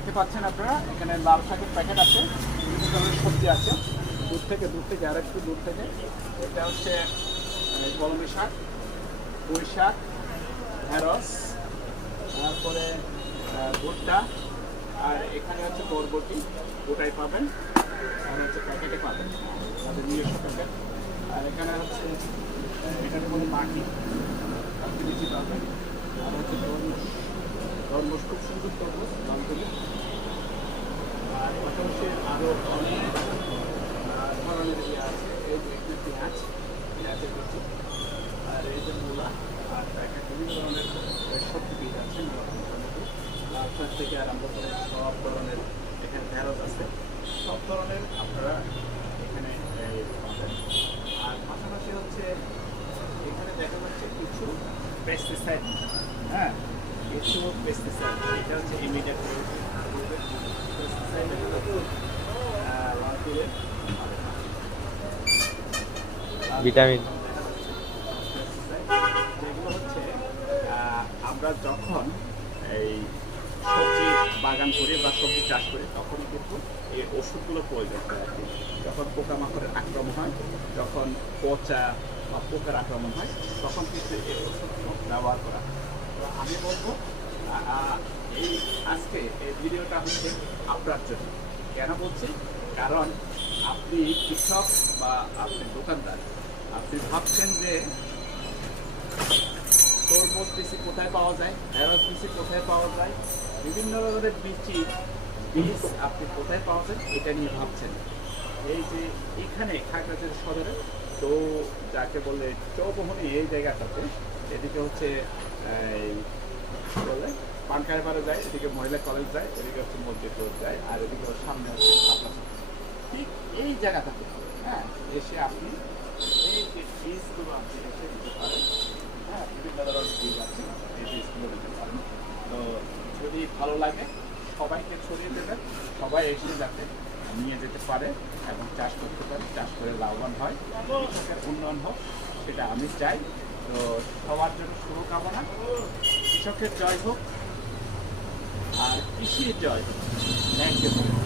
দেখতে পাচ্ছেন আপনারা এখানে লাল শাকের প্যাকেট আছে, বিভিন্ন ধরনের সবজি আছে। দূর থেকে আর একটু দূর থেকে এটা হচ্ছে কলমি শাক, পুঁই শাক, ঢেঁড়স, তারপরে ভুট্টা, আর এখানে হচ্ছে বরবটি, ওটাই পাবেন। আর হচ্ছে প্যাকেটে পাবেন, তাদের নিজস্ব প্যাকেট। আর এখানে হচ্ছে এখানে কোনো মাটি বেশি পাবেন। আর হচ্ছে তরমুজ খুব সুন্দর তরমুজ দামগুলি। আর পাশাপাশি আরও অনেক ধরনের ইয়ে আছে। এই যে একটু পেঁয়াজের কিছু, আর এই যে মূলা, আর প্যাকেট বিভিন্ন ধরনের সবজি বীজ আছে। মোটামুটি লাল শাক থেকে আরম্ভ করে সব ধরনের এখানে ঢেঁড়স আছে, সব ধরনের আপনারা এখানে পাবেন। আর পাশাপাশি হচ্ছে এখানে দেখা যাচ্ছে কিছু পেস্টিসাইড, হ্যাঁ কিছু পেস্টিসাইড, এটা হচ্ছে ইমিডিয়েট পেস্টিসাইড ভিটামিন। যেগুলো হচ্ছে আমরা যখন এই সবজি বাগান করি বা সবজি চাষ করি তখন কিন্তু এই ওষুধগুলো প্রয়োজন হয় আর কি। যখন পোকামাকড়ের আক্রমণ হয়, যখন পচা বা পোকার আক্রমণ হয়, তখন কিন্তু এই ওষুধগুলো ব্যবহার করা হয়। তো আমি বলবো এই আজকে এই ভিডিওটা হচ্ছে আপনার জন্য। কেন বলছি? কারণ আপনি কৃষক বা আপনি দোকানদার, আপনি ভাবছেন যে তরমুজ বিচি কোথায় পাওয়া যায়, ঢেঁড়স বিচি কোথায় পাওয়া যায়, বিভিন্ন ধরনের বীজ আপনি কোথায় পাওয়া যায়, এটা নিয়ে ভাবছেন। এই যে এখানে খাগড়াছড়ি সদরে তো যাকে বলে চৌবহনী, এই জায়গাটাতে এদিকে হচ্ছে বলে পানকারপাড়া যায়, এদিকে মহিলা কলেজ যায়, এদিকে হচ্ছে মসজিদ রোড যায়, আর এদিকে সামনে হচ্ছে খাগড়াছড়ি। ঠিক এই জায়গাটাতে হ্যাঁ এসে আপনি এই যে বীজগুলো আপনি এসে দিতে পারেন। হ্যাঁ, বিভিন্ন ধরনের বীজ আছে, এই বীজগুলো দিতে পারেন। তো যদি ভালো লাগে সবাইকে ছড়িয়ে দেবেন, সবাই এসে যাতে নিয়ে যেতে পারে এবং চাষ করতে পারে, চাষ করে লাভবান হয়, কৃষকের উন্নয়ন হোক, সেটা আমি চাই। তো সবার জন্য শুভকামনা। কৃষকের জয় হোক আর কৃষির জয় হোক। Thank you.